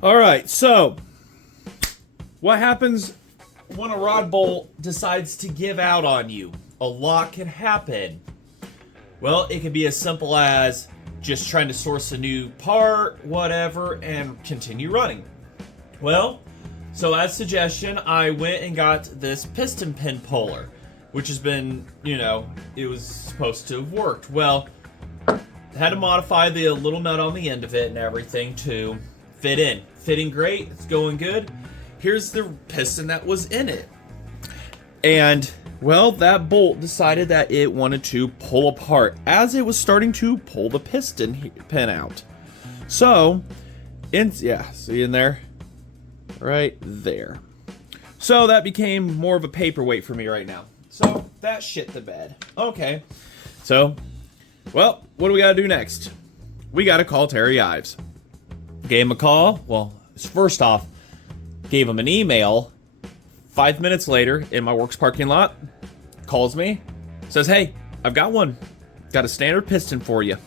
All right, so what happens when a rod bolt decides to give out on you? A lot can happen. Well, it can be as simple as just trying to source a new part, whatever, and continue running. Well, so as suggestion, I went and got this piston pin puller, which has been, it was supposed to have worked. Well, had to modify the little nut on the end of it and everything to fit in. Fitting great, it's going good. Here's the piston that was in it. And, well, that bolt decided that it wanted to pull apart as it was starting to pull the piston pin out. So, see in there? Right there. So that became more of a paperweight for me right now. So that shit the bed. Okay. So, well, what do we gotta do next? We gotta call Terry Ives. Gave him a call. Well, first off, gave him an email. 5 minutes later, in my works parking lot, calls me, says, "Hey, I've got one. Got a standard piston for you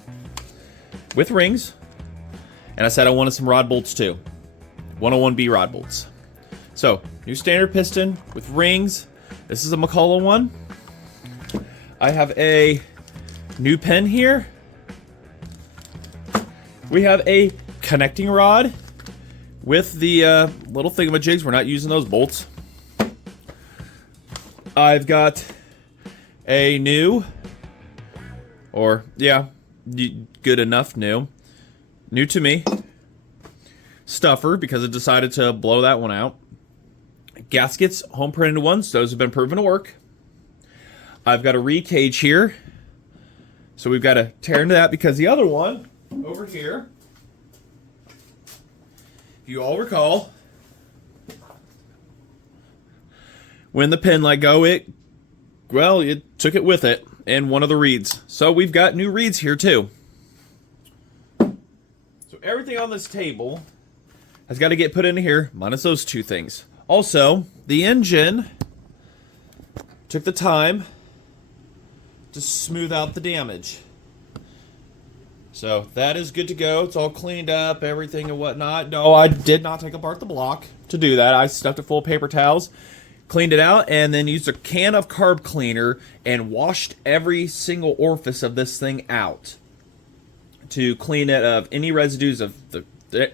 with rings." And I said I wanted some rod bolts too. 101B rod bolts. So, new standard piston with rings. This is a McCulloch one. I have a new pin here. We have a connecting rod with the little thingamajigs. We're not using those bolts. I've got a new, good enough new to me, stuffer because it decided to blow that one out. Gaskets, home printed ones, those have been proven to work. I've got a re-cage here, so we've got to tear into that because the other one over here, if you all recall, when the pin let go, it took it with it and one of the reeds. So we've got new reeds here too. So everything on this table has got to get put into here, minus those two things. Also, the engine took the time to smooth out the damage. So that is good to go. It's all cleaned up, everything and whatnot. No, I did not take apart the block to do that. I stuffed it full of paper towels, cleaned it out, and then used a can of carb cleaner and washed every single orifice of this thing out to clean it of any residues of the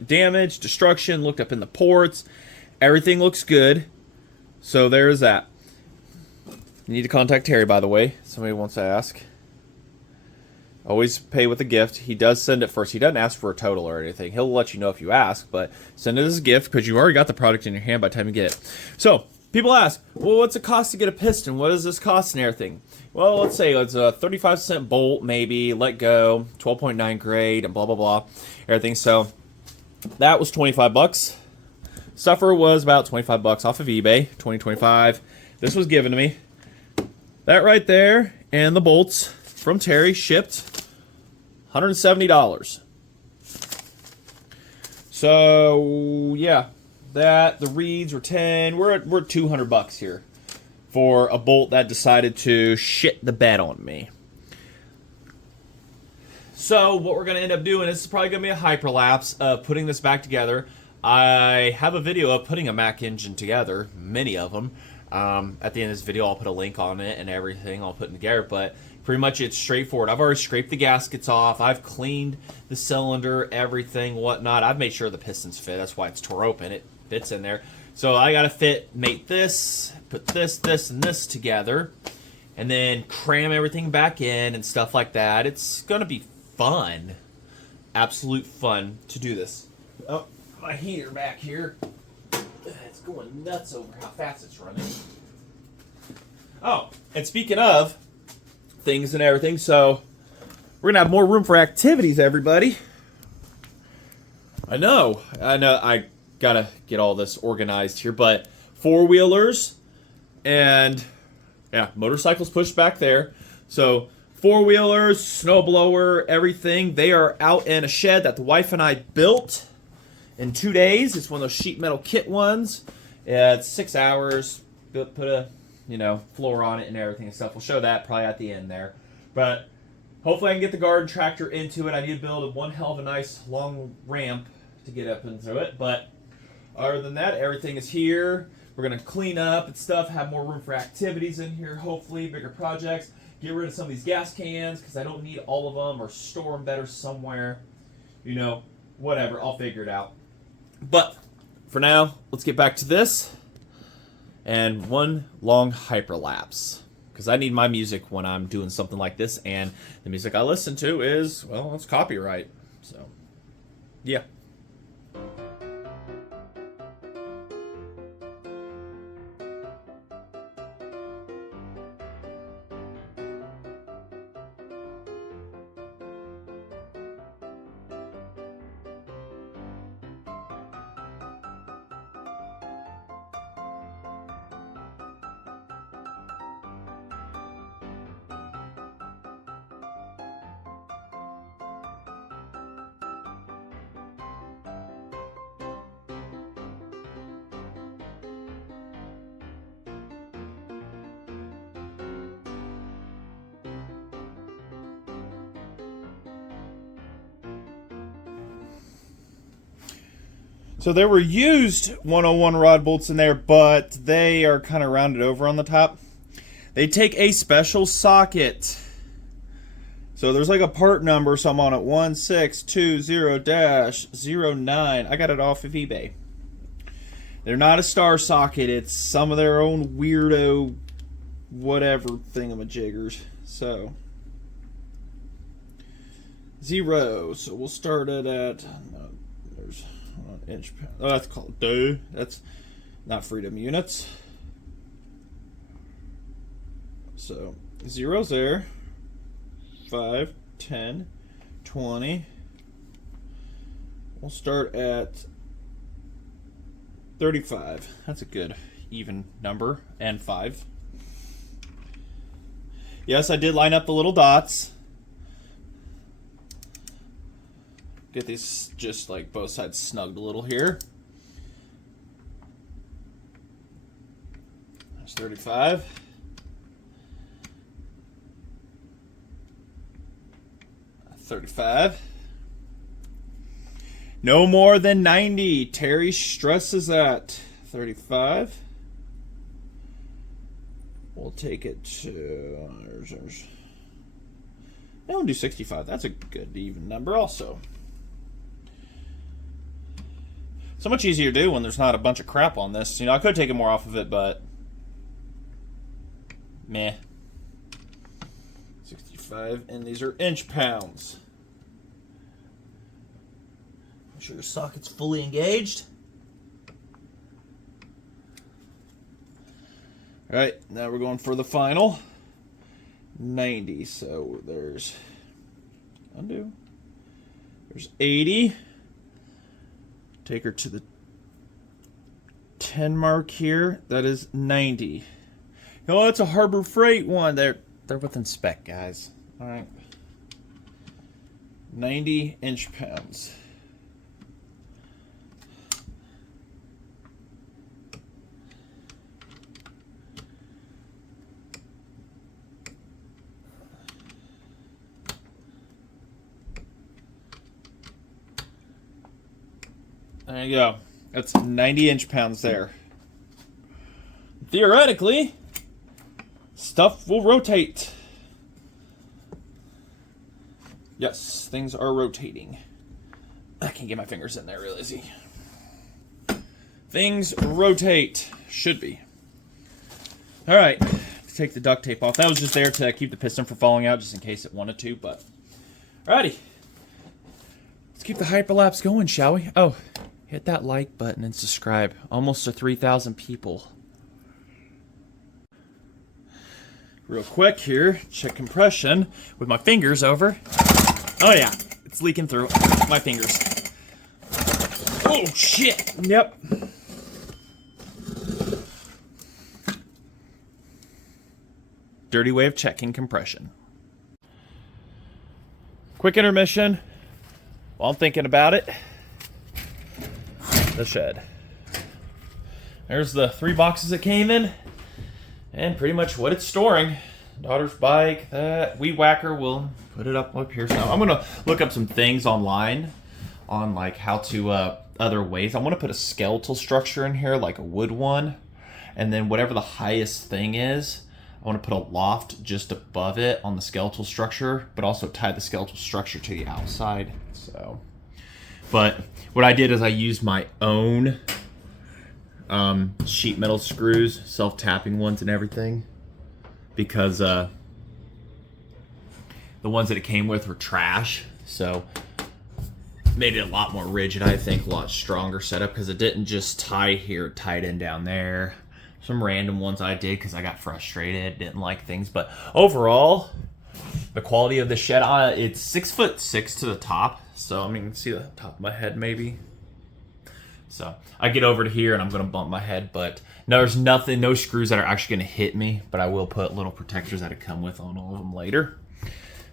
damage, destruction. Looked up in the ports. Everything looks good. So there's that. You need to contact Terry, by the way. Somebody wants to ask. Always pay with a gift. He does send it first. He doesn't ask for a total or anything. He'll let you know if you ask, but send it as a gift because you already got the product in your hand by the time you get it. So, people ask, well, what's it cost to get a piston? What does this cost and everything? Well, let's say it's a 35-cent bolt, maybe, let go, 12.9 grade, and blah, blah, blah, everything. So, that was 25 bucks. Stuffer was about 25 bucks off of eBay, 25. This was given to me. That right there, and the bolts from Terry shipped $170. So, yeah, the reeds were 10. We're 200 bucks here for a bolt that decided to shit the bed on me. So, what we're going to end up doing, this is probably going to be a hyperlapse of putting this back together. I have a video of putting a Mack engine together, many of them. At the end of this video, I'll put a link on it and everything I'll put together, but pretty much it's straightforward. I've already scraped the gaskets off. I've cleaned the cylinder, everything, whatnot. I've made sure the pistons fit. That's why it's tore open. It fits in there. So I got to mate this, put this, and this together, and then cram everything back in and stuff like that. It's going to be fun. Absolute fun to do this. Oh, my heater back here. It's going nuts over how fast it's running. Oh, and speaking of things and everything, so we're gonna have more room for activities, everybody. I know, I gotta get all this organized here, but four-wheelers and motorcycles pushed back there. So four-wheelers, snowblower, everything, they are out in a shed that the wife and I built in 2 days. It's one of those sheet metal kit ones. It's 6 hours. Put a floor on it and everything and stuff. We'll show that probably at the end there. But hopefully I can get the garden tractor into it. I need to build one hell of a nice long ramp to get up and through it. But other than that, everything is here. We're going to clean up and stuff, have more room for activities in here, hopefully, bigger projects. Get rid of some of these gas cans because I don't need all of them, or store them better somewhere. You know, whatever. I'll figure it out. But for now, let's get back to this. And one long hyperlapse. Because I need my music when I'm doing something like this. And the music I listen to is, well, it's copyright. So, yeah. So there were used 101 rod bolts in there, but they are kind of rounded over on the top. They take a special socket. So there's like a part number, so I'm on it 1620-09. I got it off of eBay. They're not a star socket. It's some of their own weirdo whatever thingamajiggers. So 0. So we'll start it at... there's... inch. Oh, that's called duh. That's not freedom units. So 0's there. 5, 10, 20. We'll start at 35. That's a good even number. And 5. Yes, I did line up the little dots. Get these just like both sides snugged a little here. That's 35. That's 35. No more than 90. Terry stresses that. 35. We'll take it to... We'll do 65. That's a good even number also. So much easier to do when there's not a bunch of crap on this. You know, I could have taken more off of it, but... meh. 65, and these are inch pounds. Make sure your socket's fully engaged. Alright, now we're going for the final 90. So there's undo. There's 80. Take her to the 10 mark here. That is 90. Oh, that's a Harbor Freight one. They're within spec, guys. All right. 90 inch pounds. There you go. That's 90 inch pounds there. Theoretically, stuff will rotate. Yes, things are rotating. I can't get my fingers in there real easy. Things rotate. Should be. Alright. Take the duct tape off. That was just there to keep the piston from falling out just in case it wanted to, but... Alrighty. Let's keep the hyperlapse going, shall we? Oh, hit that like button and subscribe. Almost to 3,000 people. Real quick here, check compression with my fingers over. Oh yeah, it's leaking through my fingers. Oh shit, yep. Dirty way of checking compression. Quick intermission while I'm thinking about it. The shed. There's the 3 boxes it came in. And pretty much what it's storing. Daughter's bike, that weed whacker, we'll put it up here. So I'm going to look up some things online on like how to other ways. I want to put a skeletal structure in here, like a wood one, and then whatever the highest thing is, I want to put a loft just above it on the skeletal structure, but also tie the skeletal structure to the outside. So, but what I did is I used my own sheet metal screws, self-tapping ones and everything, because the ones that it came with were trash. So made it a lot more rigid, I think, a lot stronger setup, because it didn't just tie here, tied in down there. Some random ones I did because I got frustrated, didn't like things. But overall, the quality of the shed, it's 6'6" to the top. So, I mean, see the top of my head maybe. So, I get over to here and I'm going to bump my head. But no, there's nothing, no screws that are actually going to hit me. But I will put little protectors that come with on all of them later.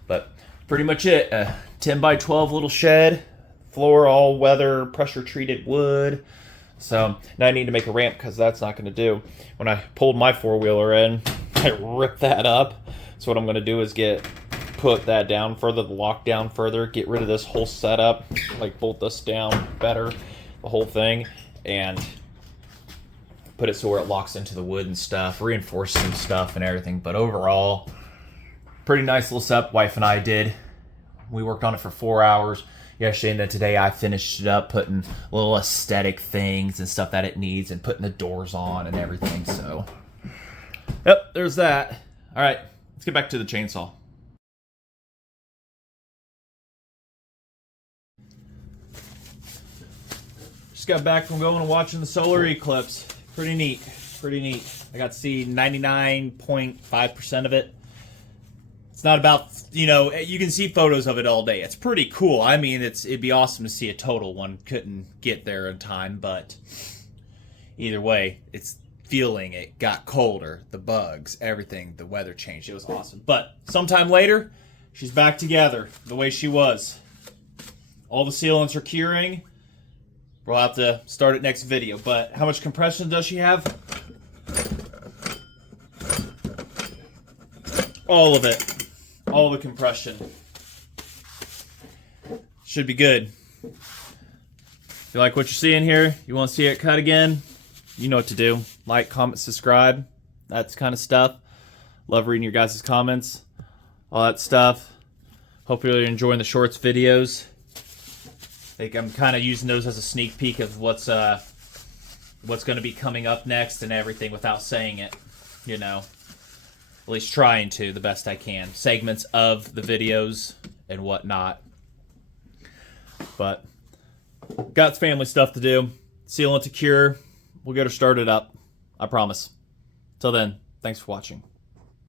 But pretty much it. 10 by 12 little shed. Floor all weather, pressure treated wood. So now I need to make a ramp because that's not going to do. When I pulled my four-wheeler in, I ripped that up. So what I'm going to do is put that down further, lock down further, get rid of this whole setup, like bolt this down better, the whole thing, and put it so where it locks into the wood and stuff, reinforce some stuff and everything. But overall, pretty nice little setup wife and I did. We worked on it for 4 hours yesterday, and then today I finished it up, putting little aesthetic things and stuff that it needs, and putting the doors on and everything. So, yep, there's that. All right, let's get back to the chainsaw. Just got back from going and watching the solar eclipse. Pretty neat, pretty neat. I got to see 99.5% of it. It's not about, you know, you can see photos of it all day. It's pretty cool. I mean, it'd be awesome to see a total one. Couldn't get there in time, but either way, it's feeling it. Got colder, the bugs, everything, the weather changed. It was awesome. But sometime later, she's back together the way she was. All the sealants are curing. We'll have to start it next video. But how much compression does she have? All of it. All the compression. Should be good. If you like what you're seeing here, you want to see it cut again, you know what to do. Like, comment, subscribe. That's kind of stuff. Love reading your guys' comments. All that stuff. Hope you're really enjoying the shorts videos. I think I'm kind of using those as a sneak peek of what's going to be coming up next and everything without saying it, you know. At least trying to, the best I can. Segments of the videos and whatnot. But, got family stuff to do. Sealant to cure. We'll get her started up. I promise. Till then, thanks for watching.